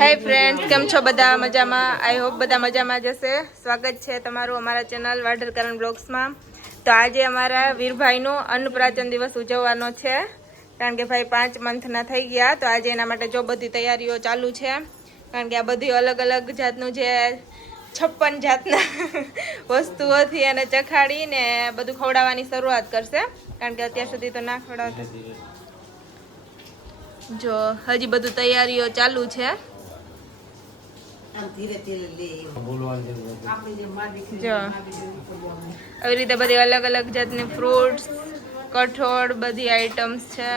હાય friend કેમ છો બધા? મજામાં? આઈ હોપ બધા મજામાં જશે સ્વાગત છે તમારું અમારા ચેનલ વાઢરકરણ બ્લોગ્સમાં. તો આજે અમારા વીરભાઈનો અન્નપ્રાચન દિવસ ઉજવવાનો છે. કારણ કે ભાઈ પાંચ મંથના થઈ ગયા તો આજે એના માટે જો બધી તૈયારીઓ ચાલુ છે. કારણ કે આ બધી અલગ અલગ જાતનું જે છપ્પન જાતના વસ્તુઓથી એને ચખાડીને બધું ખવડાવવાની શરૂઆત કરશે. કારણ કે અત્યાર સુધી તો ના ખવડાવતા. જો હજી બધું તૈયારીઓ ચાલુ છે. આવી રીતે બધી અલગ અલગ જાતની ફ્રૂટ્સ કઠોળ બધી આઈટમ્સ છે.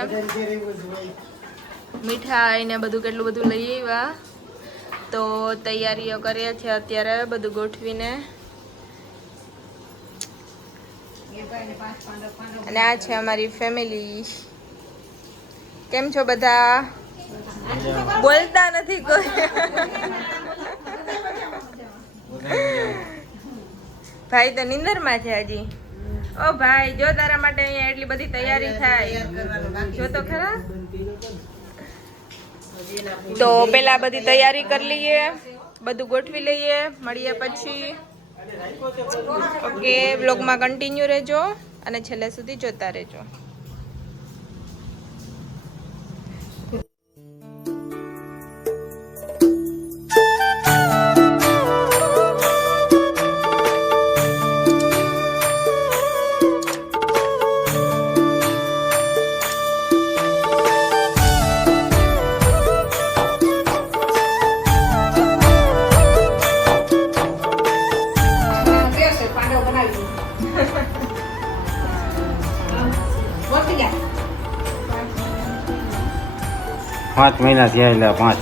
મીઠાઈ ને બધું કેટલું બધું લઈ આવ્યા. તો તૈયારીઓ કરીએ છીએ અત્યારે બધું ગોઠવીને. અને આ છે અમારી ફેમિલી કેમ છો બધા? બોલતા નથી કોઈ. ભાઈ તો નિંદરમાં છે હજી. ઓ ભાઈ જો તારા માટે અહીંયા એટલી બધી તૈયારી થાય. જો તો ખરા. તો પેલા બધી તૈયારી કરી લઈએ બધું ગોઠવી લઈએ મળીએ પછી. ઓકે બ્લોગમાં કન્ટિન્યુ રહેજો અને છેલ્લે સુધી જોતા રહેજો. પાંચ મહિના થયા એટલે પાંચ.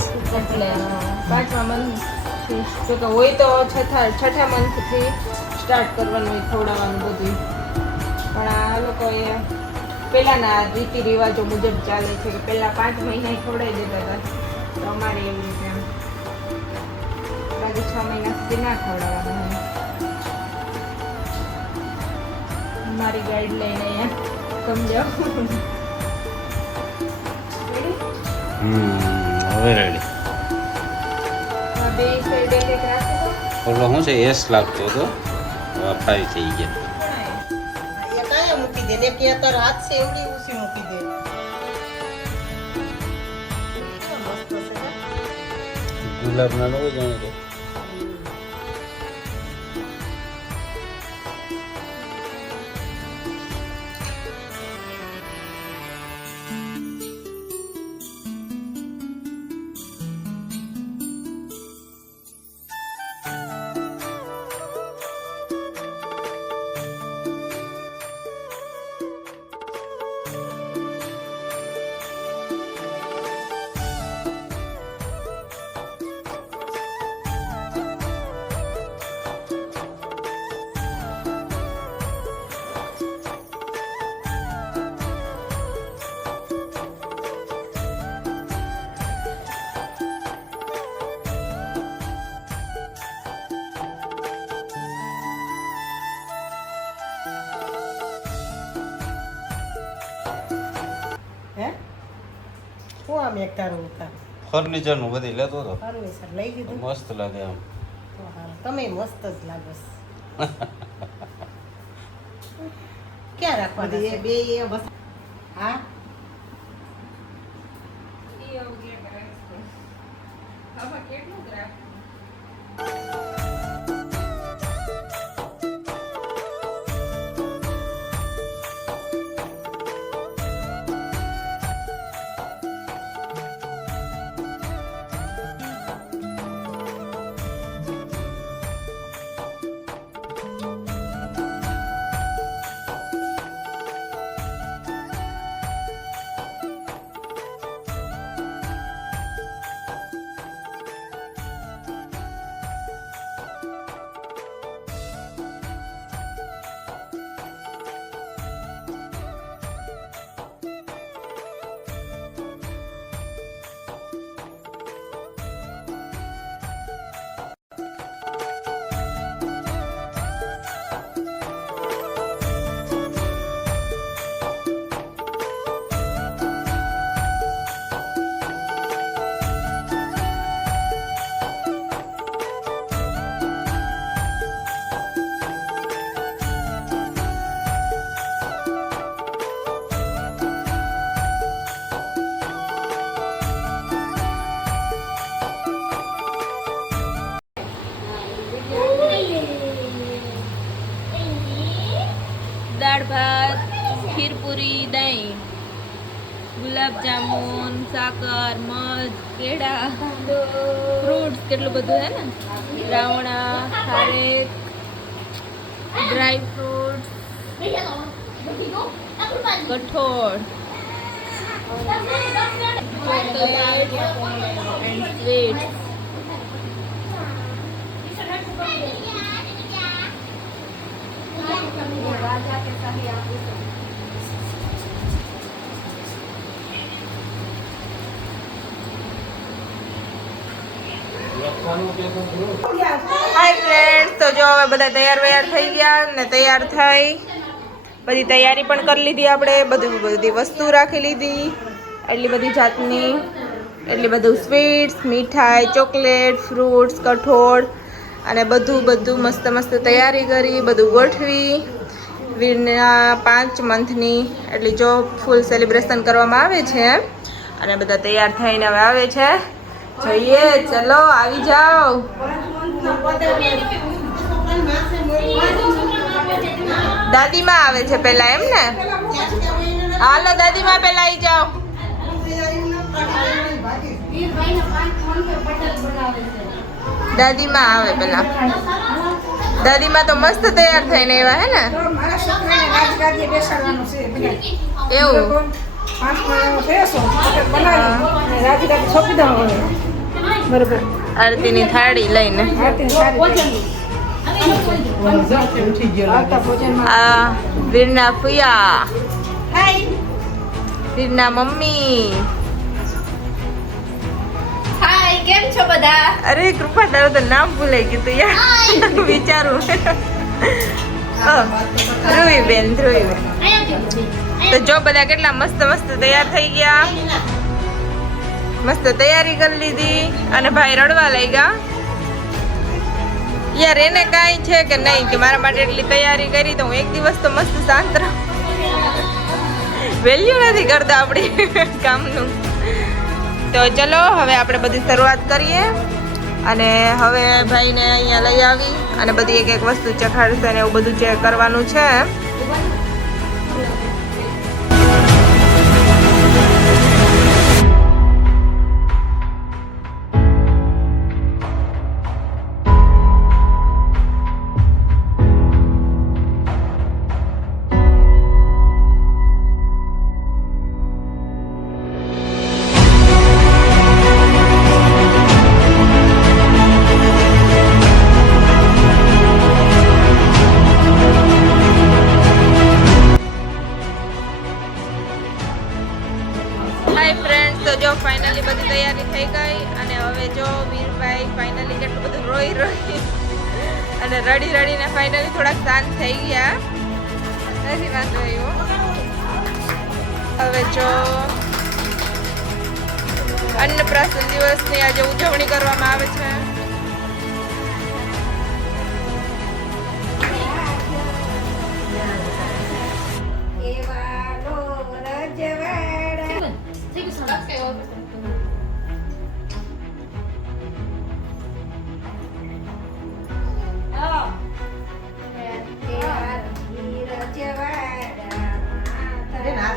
પાંચમા મંથ કે હોય તો છઠ્ઠા છઠ્ઠા મંથથી સ્ટાર્ટ કરવાનું ખવડાવવાનું બધું. પણ આ લોકોએ પહેલાંના રીતિ રિવાજો મુજબ ચાલે છે કે પહેલાં પાંચ મહિના ખવડાવી દેતા તો અમારે એવી રીતે. બાકી છ મહિના સુધી ના ખવડાવવાનું મારી ગાઈડલાઈન અહીંયા સમજાવો. હવે રેડી ઓલો શું છે? એસ લાગતો હતો. ફાઈ થઈ ગયા. મૂકી દે ને કે અત્યારે હાથ છે એવડી ઉસી મૂકી દે ગુલાબ ના? ગુલાબના જાણે આમ તારું ઉતાર ફર્નિચરનું બધી લેતો હતો સારું એ સર લઈ લીધું મસ્ત લાગે આમ તો. તમે મસ્ત જ લાગો ક્યાં રાખવા છે? બે એ બધું હે ને? રાવણા ખારેક ડ્રાય ફ્રૂટ કઠોળ chocolate and sweets hi friends તો જો હવે બધા તૈયાર વૈયાર થઈ ગયા ને તૈયાર થઈ. બધી તૈયારી પણ કરી લીધી આપણે, બધું, બધી વસ્તુ રાખી લીધી. એટલી બધી જાતની, એટલી બધું સ્વીટ્સ મીઠાઈ ચોકલેટ ફ્રૂટ્સ કઠોળ, અને બધું બધું મસ્ત મસ્ત તૈયારી કરી, બધું ગોઠવી. વીરના પાંચ મંથની એટલી જો ફૂલ સેલિબ્રેશન કરવામાં આવે છે, અને બધા તૈયાર થઈને હવે આવે છે. જોઈએ, ચલો, આવી જાઓ. દાદીમાં આવે છે પેલા એમ ને? હાલો, દાદીમાં પેલા આવી જાઓ. દાદીમાં આવે પેલા દાદીમાં તો મસ્ત તૈયાર થઈને એવા હે ને. એવું. બરોબર. આરતીની થાળી લઈને. આરતી આ વીરના ફુયા. વીરના મમ્મી. કેમ છો બધા? અરે કૃપા તારું તો નામ ભૂલાઈ ગયું તું યાર. વિચારું. ધ્રુવી બેન ધ્રુવી બેન તો જો બધા કેટલા મસ્ત મસ્ત તૈયાર થઈ ગયા. મસ્ત તૈયારી કરી લીધી અને ભાઈ રડવા લઈ ગયા યાર એને કાંઈ છે કે નહીં કે મારા માટે એટલી તૈયારી કરી તો હું એક દિવસ તો મસ્ત શાંત રહું. વેલ્યુ નથી કરતા આપણી કામનું. તો ચલો, હવે આપણે બધી શરૂઆત કરીએ. અને હવે ભાઈને અહીંયા લઈ આવી અને બધી એક એક વસ્તુ ચખાડશે ને એવું બધું જે કરવાનું છે. રડી રડીને ફાઇનલી થોડાક શાંત થઈ ગયા. નથી વાંધો આવ્યો. હવે જો અન્નપ્રાશન દિવસની આજે ઉજવણી કરવામાં આવે છે.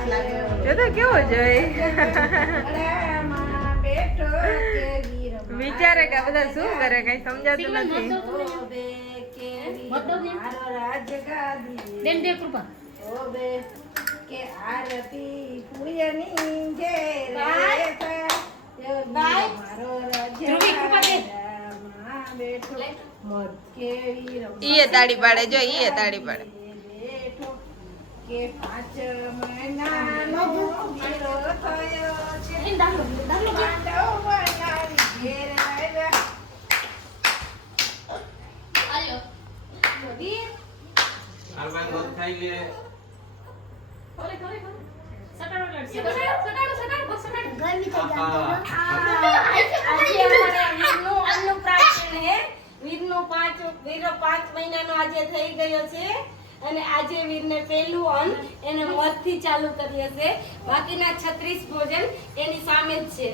રજવાડામાં એને હાથ લાગે. જો તો કેવો જોઈ? વિચારે કે બધા શું કરે કઈ સમજાતું નથી. કે આરતી પુણ્યની જે ઈએ તાળી પાડે જો ઈએ તાળી પાડે. કે પાંચ મહિનાનો વીરો થયો છે. પાંડવ બનાવી ઘેર આવ્યા વીર વીરનો પાંચ વીરો પાંચ મહિનાનો આજે થઈ ગયો છે. અને આજે વીરને પહેલું અન્ન એને મોતથી ચાલુ કરીએ છે બાકીના છત્રીસ ભોજન એની સામે જ છે.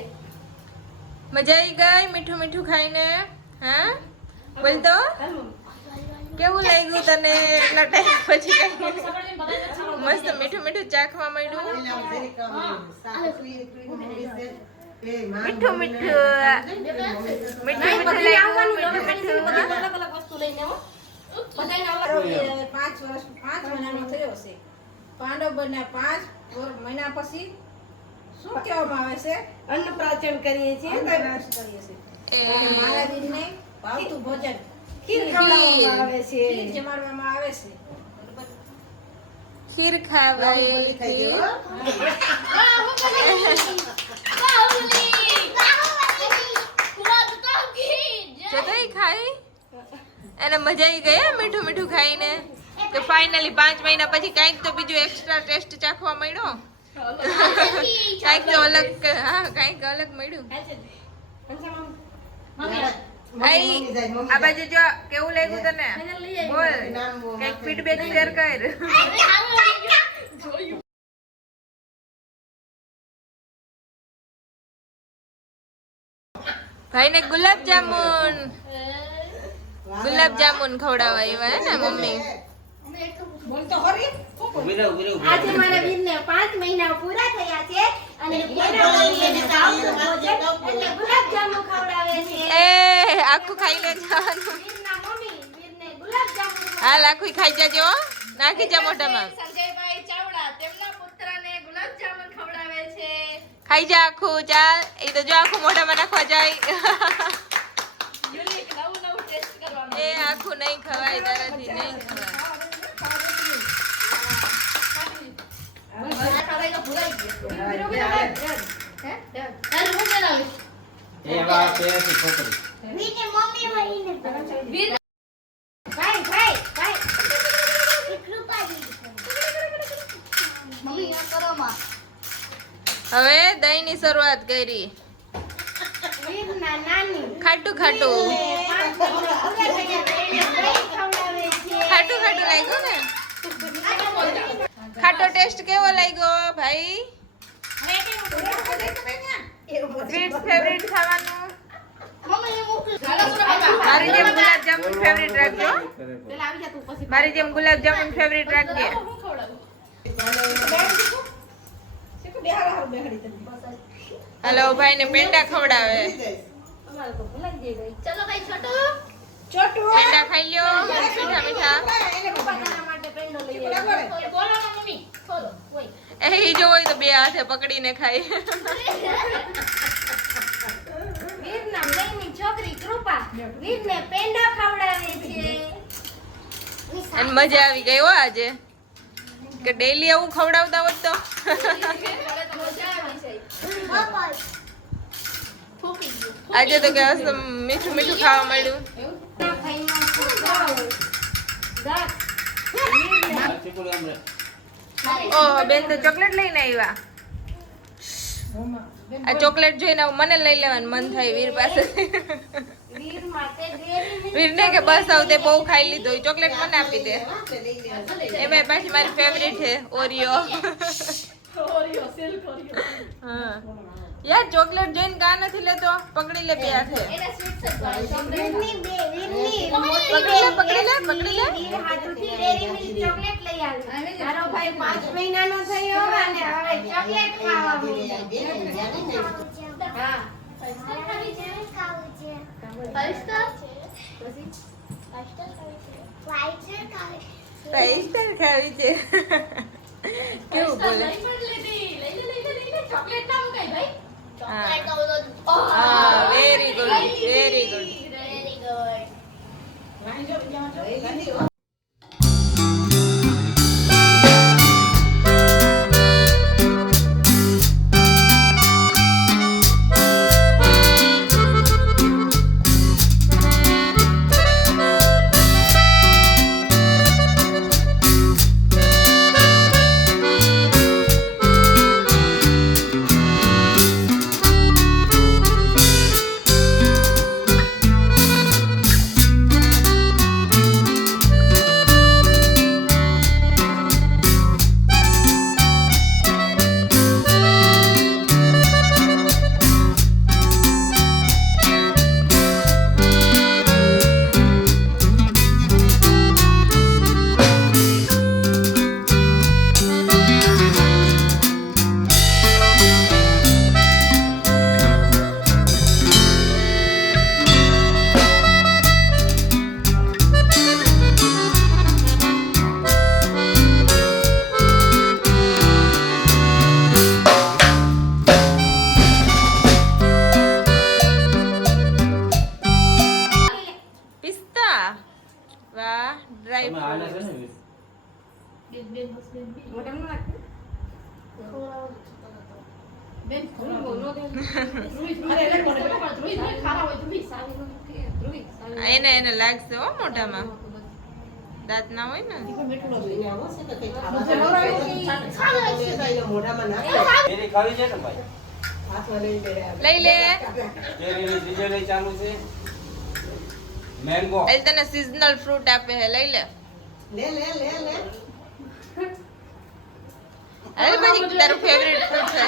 મજા આવી ગઈ મીઠું મીઠું ખાઈને? હા? બોલ તો. કેવું લાગ્યું તને એટલા ટાઈમ પછી કઈ? મસ્ત મીઠું મીઠું ચાખવા મળ્યું મીઠું મીઠું. મીઠું મીઠું મીઠું મીઠું. બધાને પાંચ વર્ષ પાંચ મહિનાનો થયો છે પાંડવ બન્યા પાંચ મહિના પછી શું કહેવામાં આવે છે અન્નપ્રાશન કરીએ છીએ કરીએ છીએ અને ભાવતું ભોજન ખીર ખવડાવવામાં આવે છે ખીર જમાડવામાં આવે છે ખીર ખાવાય ખાઈ ગયો, હો. જો તો ઈ ખાઈ એને મજા આવી ગઈ મીઠું મીઠું ખાઈને? તો ફાઇનલી પાંચ મહિના પછી કાંઈક તો બીજું એક્સ્ટ્રા ટેસ્ટ ચાખવા મળ્યો. કાંઈક તો અલગ હા, કાંઈક અલગ મળ્યું. આ બાજુ જો, કેવું લાગ્યું તને? બોલ, કંઈક ફીડબેક શેર કર. ગુલાબ જામુન. ગુલાબ જામુન ખવડાવવા એવા હે ને મમ્મી? આજે મારા વીરને મહિના પૂરા થયા છે અને ખવડાવે છે. એ આખું ખાઈ લે જવાનું વીરના મમ્મી વીરને ગુલાબજાંબુ હાલ આખું ખાઈ જાજો. નાખી જા મોઢામાં. સંજયભાઈ ચાવડા તેમના પુત્રને ગુલાબજાંબુ ખવડાવે છે. ખાઈ જા આખું ચાલ. એ તો જો આખું મોઢામાં નાખવા જાય યુનિક નવું નવું ટેસ્ટ કરવાનું એ આખું નહીં ખવાય હવે દહીં ની શરૂઆત કરી. ખાટું ખાટું. ખાટું ખાટું લાગ્યું ને? ખાટો ટેસ્ટ કેવો લાગ્યો ભાઈ? સ્વીટ ફેવરિટ ખાવાનું? મારી જેમ ગુલાબ જામુન ફેવરિટ રાખજો. મારી જેમ ગુલાબ જામુન ફેવરિટ રાખજે. બેહાડા હલો ભાઈ ને પેંડા ખવડાવે. ચલો ભાઈ છોટુ. ચોટું પેંડા ખાઈ લ્યો. મીઠા મીઠા. એ જો હોય તો બે હાથે પકડીને ખાય. વીરના બેનની છોકરી કૃપા. વીરને પેંડા ખવડાવે છે. અને મજા આવી ગઈ હો આજે. કે ડેલી આવું ખવડાવતા હોત તો? આજે તો કે મીઠું મીઠું ખાવા મળ્યું. ઓહો બેન તો ચોકલેટ લઈને આવ્યા. આ ચોકલેટ જોઈને મને લઈ લેવાનું, મન થાય વીર પાસે. વીરને કે બસ હવે તે બહુ ખાઈ લીધો, ચોકલેટ મને આપી દે. એમાં પાછી મારી ફેવરેટ છે, ઓરિયો. યાર ચોકલેટ જોઈને કા નથી લેતો? પકડી લે બે હાથે. પકડી લે પકડી લે પકડી લે. હાથુથી ડેરી મિલ્ક ચોકલેટ લઈ આવી. મારો ભાઈ પાંચ મહિનાનો થયો અને હવે ચોકલેટ. હા. ખાવી છે. કેવું બોલે? હા. વેરી ગુડ વેરી ગુડ એને એને લાગશે હો મોઢામાં. દાંત ના હોય ને? લઈ લે. મેંગો એ તને સિઝનલ ફ્રૂટ આપે હે લઈ લે. લે લે લે લે. અરે પછી તારું ફેવરિટ ફ્રૂટ છે.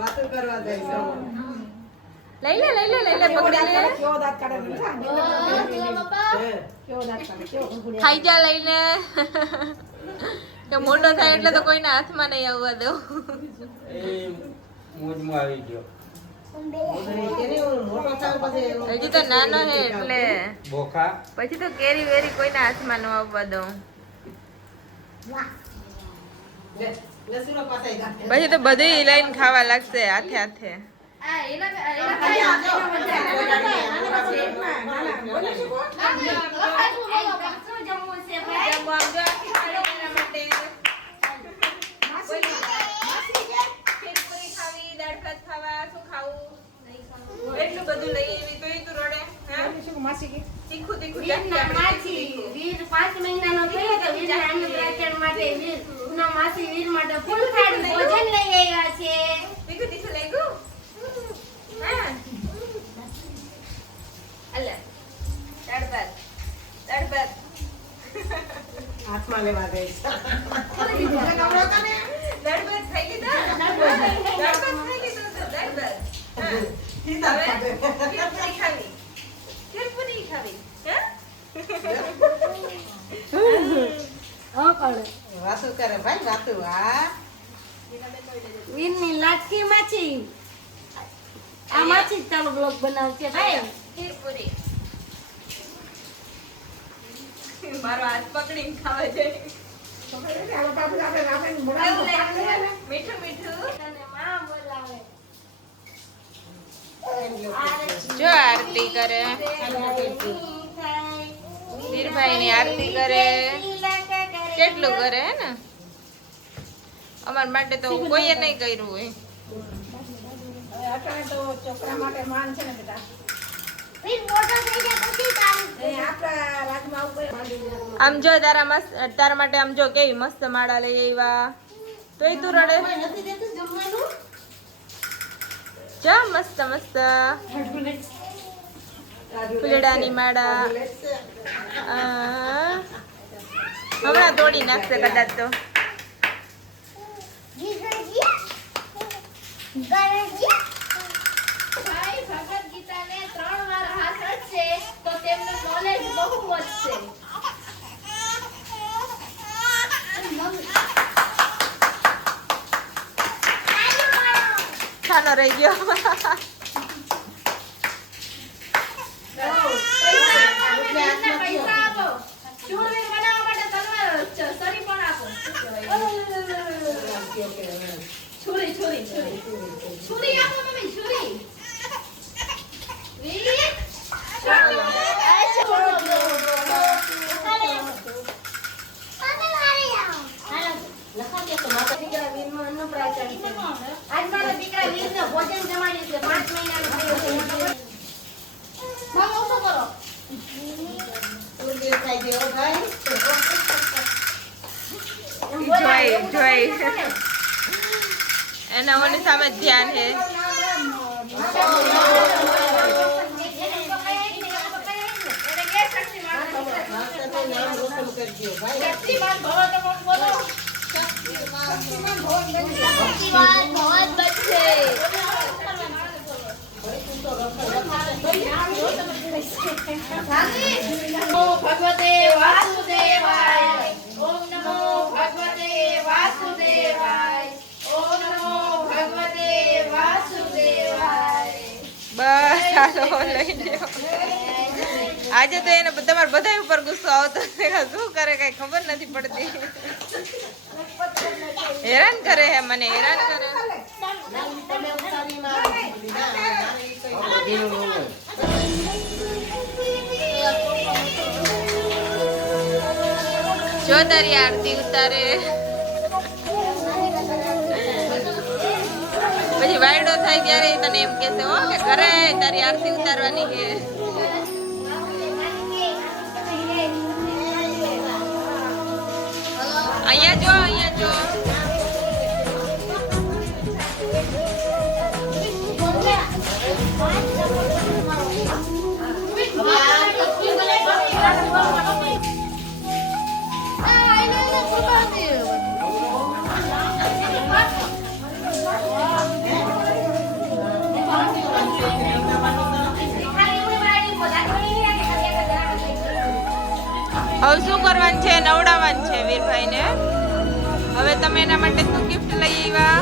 વાતો કરવા જાય છે લઈ લે લઈ લે લઈ લે પકડી લે. કેવો દાંત કાઢે. કેવો દાંત કાઢે, કેવો ખાઈ જા લઈ લે. કે મોટો થાય એટલે તો કોઈના હાથમાં નહીં આવવા દો મોજમાં આવી ગયો. હજી તો નાનો છે એટલે પછી તો કેરી વેરી કોઈના હાથમાં ન આવવા દઉં. પછી તો બધી લઈને ખાવા લાગશે હાથે હાથે જમવું છે ભાઈ એટલું બધું લઈ આવી તો ઈ તું રડે હા? શું માસી કે? તીખું તીખું માસી વીર પાંચ મહિનાનો થયો તો વીરના અન્નપ્રાશન માટે વીર ના માસી વીર માટે ફૂલ થાળી ભોજન લઈ આવ્યા છે. તીખું તીખું લાગ્યું હા? અલે દાળ ભાત હાથમાં લેવા. દાળ ભાત ખાઈ લીધા? દાળ ખાઈ ભાત હા સીધા. ખાવી કેળપુરી ખાવી હા વાતું કરે ભાઈ વાતું લાટકી માછી આ માછી તારો બ્લોગ બનાવશે ભાઈ ખીરપુરી મારો હાથ પકડીને ખાવા ને. મીઠું મીઠું તને માં બોલાવે જો આરતી કરે. વીરભાઈ ની આરતી કરે. કેટલું કરે હે ને? અમાર માટે તો કોઈએ નહીં કર્યું હોય. હવે અટાણે તો છોકરા માટે માન છે ને બેટા. વીર મોટો થઈ જાય પછી તારું એ આપણા રાજમાં આવું કોઈ માંડી જાય. આમ જો તારા મસ્ત તારા માટે આમ જો કેવી મસ્ત માળા લઈ આવ્યા. તોય તું રડે. જા મસ્ત મસ્ત. ફૂલડાની માળા. હમણાં તોડી નાખશે કદાચ તો. ખાનો રહી ગીતાને ત્રણ વાર હાથ હશે તો તેમનું નોલેજ બહુ વધશે ખાનો રહી ગયો પૈસા પૈસા આપો શૂરવીર બનાવવા માટે તલવાર ચ- સરી પણ આપો છુરી છુરી છુરી છુરી આપો મમ્મી છુરી વીર લખા કે તો માતા દીકરા વીરનું અન્નપ્રાશન છે. આજ મારા દીકરા વીરને ભોજન જમાડ્યું છે પાંચ મહિનાનો થયો છે મામા ઊભો કરો સૂરવીર થાય છે હો ભાઈ એમ બોલાય, જોઈ, જોઈ. એના ઓની સામે ધ્યાન હે એને તો કઈ બસ હાલો લઈ આજે તો એને તમારે બધા ઉપર ગુસ્સો આવતો શું કરે કઈ ખબર નથી પડતી. હેરાન કરે હે, મને હેરાન કરે. જો તારી આરતી ઉતારે. પછી વાયડો થાય ત્યારે તને એમ કેસે હો, કે ઘરે તારી આરતી ઉતારવાની છે. અહીંયા જો અહીંયા જો. હવે શું કરવાનું છે? નવડાવવાનું છે વીરભાઈને. હવે તમે એના માટે શું ગિફ્ટ લઈ આવ્યા?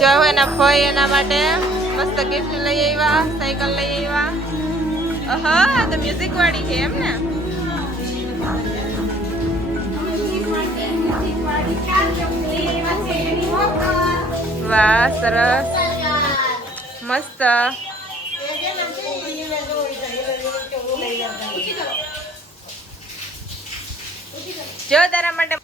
જો એના ફઈ એના માટે મસ્ત ગિફ્ટ લઈ આવ્યા, સાયકલ લઈ આવ્યા. આ તો મ્યુઝિક વાળી છે એમ ને વાહ સરસ મસ્ત હું. જો તારા માટે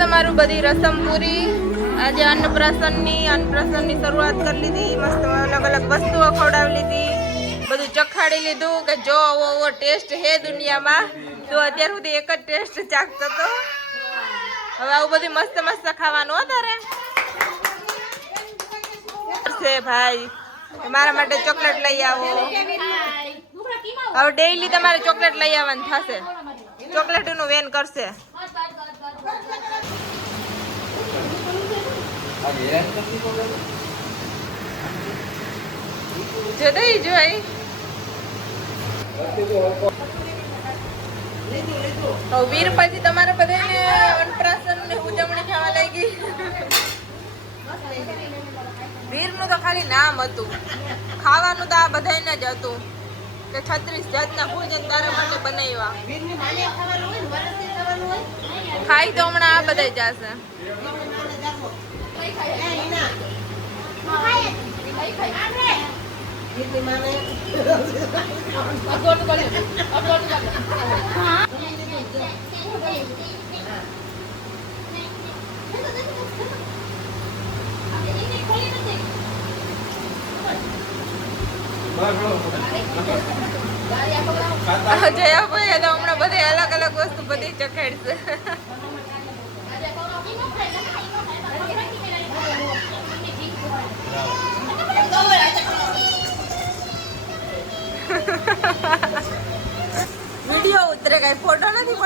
તમારું બધી રસમ પૂરી. આજે અન્નપ્રાશનની અન્નપ્રાશનની શરૂઆત કરી લીધી. મસ્ત અલગ અલગ વસ્તુઓ ખવડાવી લીધી. બધું ચખાડી લીધું કે જો આવો આવો ટેસ્ટ હે દુનિયામાં. તો અત્યાર સુધી એક જ ટેસ્ટ ચાખતો હતો. હવે આવું બધું મસ્ત મસ્ત ખાવાનું વધારે ભાઈ. મારા માટે ચોકલેટ લઈ આવો. હવે ડેઈલી તમારે ચોકલેટ લઈ આવવાનું થશે. ચોકલેટનું વેન કરશે. જો દઈ જોઈ વીર પછી તમારે બધાને અન્નપ્રાશન ને ઉજવણી થવા લાગી વીરનું તો ખાલી નામ હતું. ખાવાનું તો આ બધાને જ હતું કે છત્રીસ જાતના ભોજન તારા માટે બનાવ્યા. ખાઈ તો હમણાં આ બધા જશે વીરની માને જાગો. એ ઈના. વીરની માને જયાભાઈ હમણાં બધી અલગ અલગ વસ્તુ બધી ચખાડશે.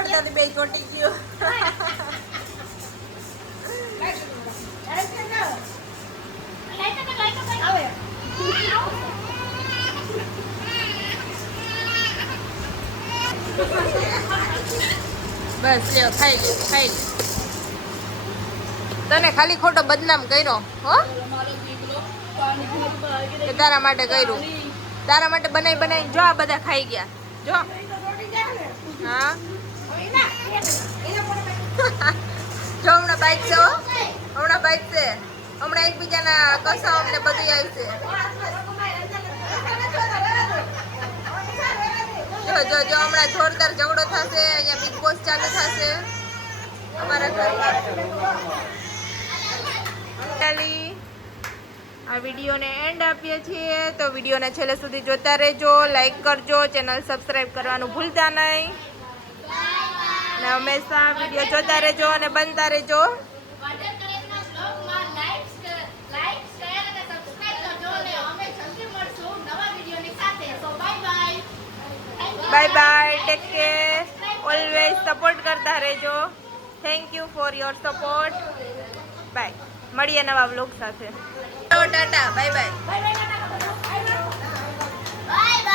પડતા બે બસ, લ્યો, ખાઈ લે ખાઈ લે તને ખાલી ખોટો બદનામ કર્યો, હો? તારા માટે કર્યું? તારા માટે બનાવી બનાવી જો આ બધા ખાઈ ગયા. જો. હા? બાઈક છે હમણાં બાઈક છે. હમણાં એકબીજાના કસાઓ ને બધું આવશે જો જો જો, હમણાં જોરદાર ઝઘડો થશે, અહીંયા બિગ બોસ ચાલુ થશે. અમારા ઘરમાં. આ વિડીયોને એન્ડ આપીએ છીએ. તો વિડીયોને છેલ્લે સુધી જોતા રહેજો લાઈક કરજો ચેનલ સબસ્ક્રાઈબ કરવાનું ભૂલતા નહીં. અને હંમેશા વીડિયો જોતા રહેજો અને બનતા રહેજો. વાટર કરેક્ટના બ્લોગમાં લાઈક લાઈક શેર અને સબસ્ક્રાઇબ કરજો અને અમે જલ્દી મળશું નવા વિડીયોની સાથે. So bye bye bye bye take care always support કરતા રહેજો. Thank you for your support bye મળીએ નવા બ્લોગ સાથે. Tata. Bye bye bye bye